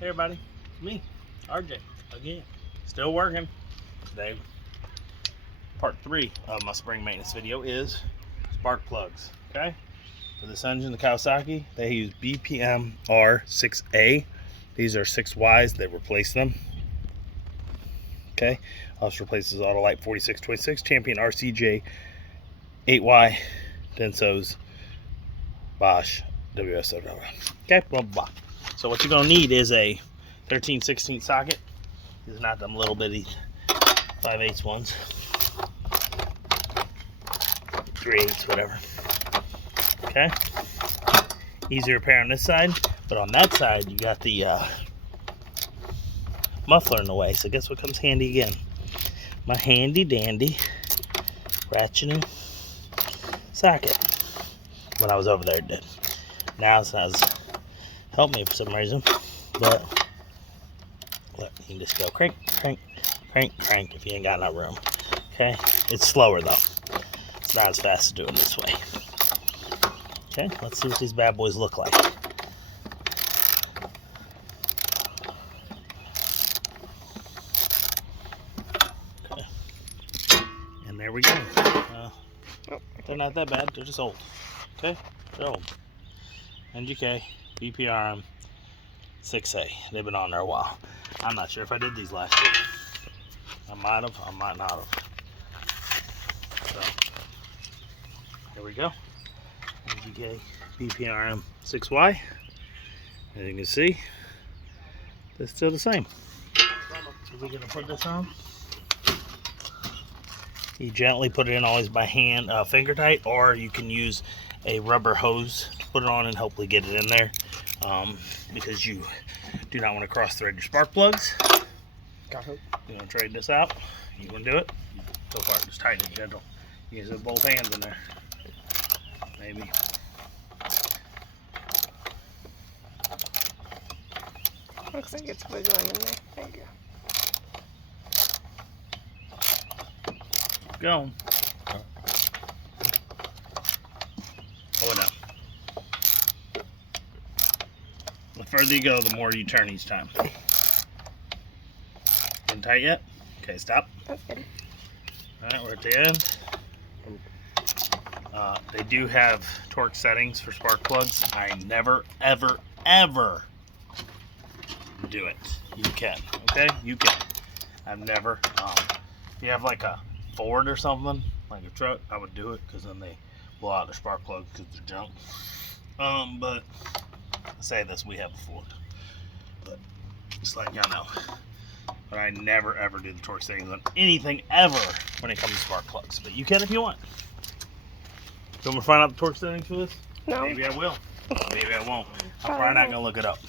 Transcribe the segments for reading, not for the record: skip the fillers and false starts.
Hey everybody, it's me, RJ, again. Still working. Today, part 3 of my spring maintenance video is spark plugs, okay? For this engine, the Kawasaki, they use BPM R6A. These are 6Ys, they replace them. Okay, also replaces Autolite 4626, Champion RCJ 8Y, Denso's, Bosch, WSO. Okay, blah, blah, blah. So what you're going to need is a 13/16 socket. These are not them little bitty 5/8 ones. 3/8, whatever. Okay. Easy repair on this side, but on that side you got the muffler in the way. So guess what comes handy again? My handy dandy ratcheting socket. When I was over there, it did. Now it has helped me for some reason, but look, you can just go crank, crank, crank, crank if you ain't got enough room. Okay, it's slower though. It's not as fast as doing this way. Okay, let's see what these bad boys look like. Okay, and there we go. They're not that bad. They're just old. Okay, they're old. NGK, BPRM, 6A. They've been on there a while. I'm not sure if I did these last year. I might have, I might not have. So, here we go. NGK, BPRM, 6Y. As you can see, they're still the same. So we're going to put this on. You gently put it in always by hand, finger tight, or you can use a rubber hose to put it on and hopefully get it in there, because you do not want to cross thread your spark plugs. You want to trade this out? You want to do it? Go for it. Just tighten it gentle. Use both hands in there. Maybe. Looks like it's wiggling in there. There you go. Go. Hold it up. The further you go, the more you turn each time. Getting tight yet? Okay, stop. That's good. Alright, we're at the end. They do have torque settings for spark plugs. I never, ever, ever do it. You can, okay? You can. I've never. If you have like a Ford or something, like a truck, I would do it, because then they blow out their spark plugs because they're junk. But I say this, we have a Ford. But just letting y'all know. But I never ever do the torque settings on anything ever when it comes to spark plugs. But you can if you want. Do you want me to find out the torque settings for this? No. Maybe I will. Maybe I won't. I'm probably not going to look it up.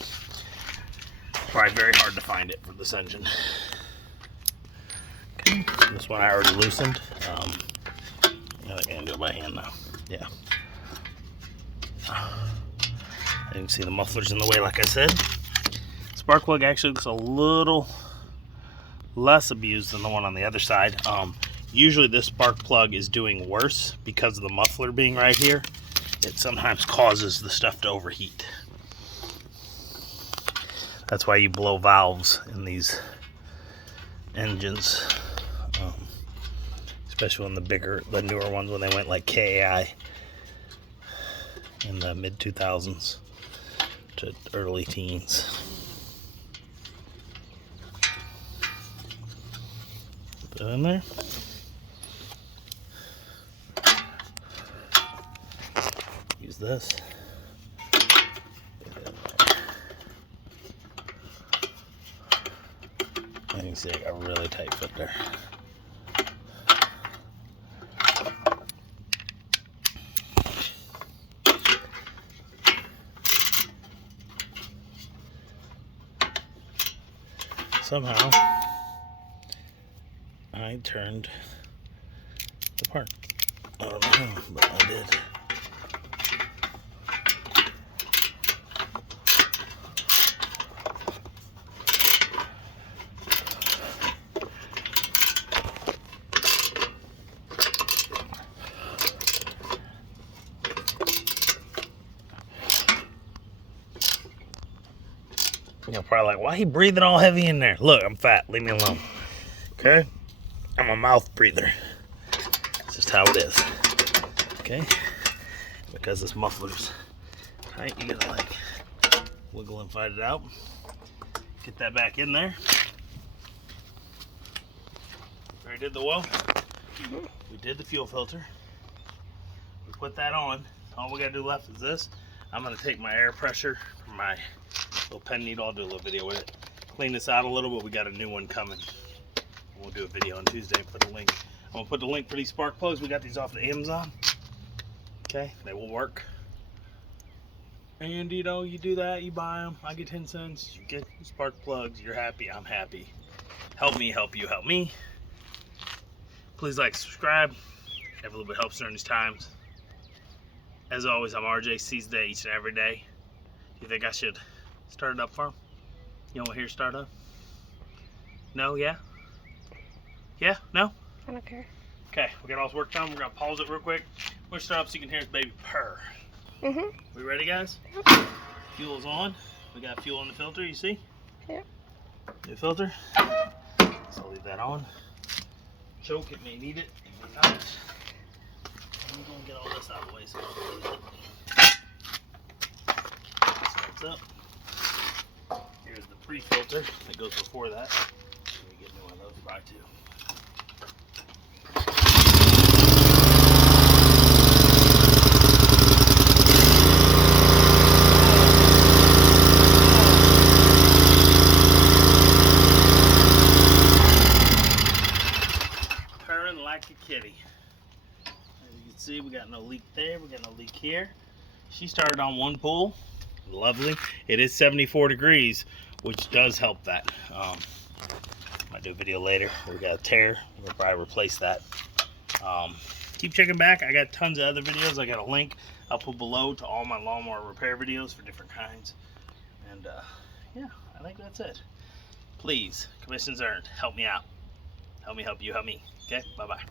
Probably very hard to find it for this engine. Okay. This one I already loosened. I can do it by hand now. Yeah. You can see the muffler's in the way, like I said. Spark plug actually looks a little less abused than the one on the other side. Usually this spark plug is doing worse because of the muffler being right here. It sometimes causes the stuff to overheat. That's why you blow valves in these engines, especially when the newer ones, when they went like KAI in the mid 2000s to early teens. Put it in there. Use this. You can see I got a really tight fit there. Somehow I turned the part. I don't know, but I did. You're probably like, why he breathing all heavy in there? Look, I'm fat. Leave me alone. Okay? I'm a mouth breather. It's just how it is. Okay? Because this muffler's tight, you gotta like wiggle and fight it out. Get that back in there. Already did the well. We did the fuel filter. We put that on. All we gotta do left is this. I'm gonna take my air pressure from my little pen needle. I'll do a little video with it. Clean this out a little, but we got a new one coming. We'll do a video on Tuesday. Put a link. I'm gonna put the link for these spark plugs. We got these off of Amazon. Okay, they will work. And you know, you do that, you buy them. I get 10 cents. You get spark plugs. You're happy. I'm happy. Help me, help you, help me. Please like, subscribe. Every little bit helps during these times. As always, I'm RJ. Seize the day each and every day. Do you think I should start it up for him? You want to hear start up? No? Yeah? Yeah? No? I don't care. Okay, we got all this work done. We're going to pause it real quick. We're going to start up so you can hear his baby purr. Mm-hmm. We ready, guys? Fuel's on. We got fuel in the filter, you see? Yep. New filter. So I'll leave that on. Choke, it may need it, it may not. I'm going to get all this out of the way so I don't lose it. Starts up. Here's the pre-filter that goes before that. Let me get me one of those probably too. Purring like a kitty. As you can see, we got no leak there. We got no leak here. She started on one pool. Lovely. It is 74 degrees, which does help that. Might do a video later. We got a tear. We'll probably replace that. Keep checking back. I got tons of other videos. I got a link I'll put below to all my lawnmower repair videos for different kinds. And yeah, I think that's it. Please, commissions earned. Help me out. Help me help you. Help me. Okay? Bye-bye.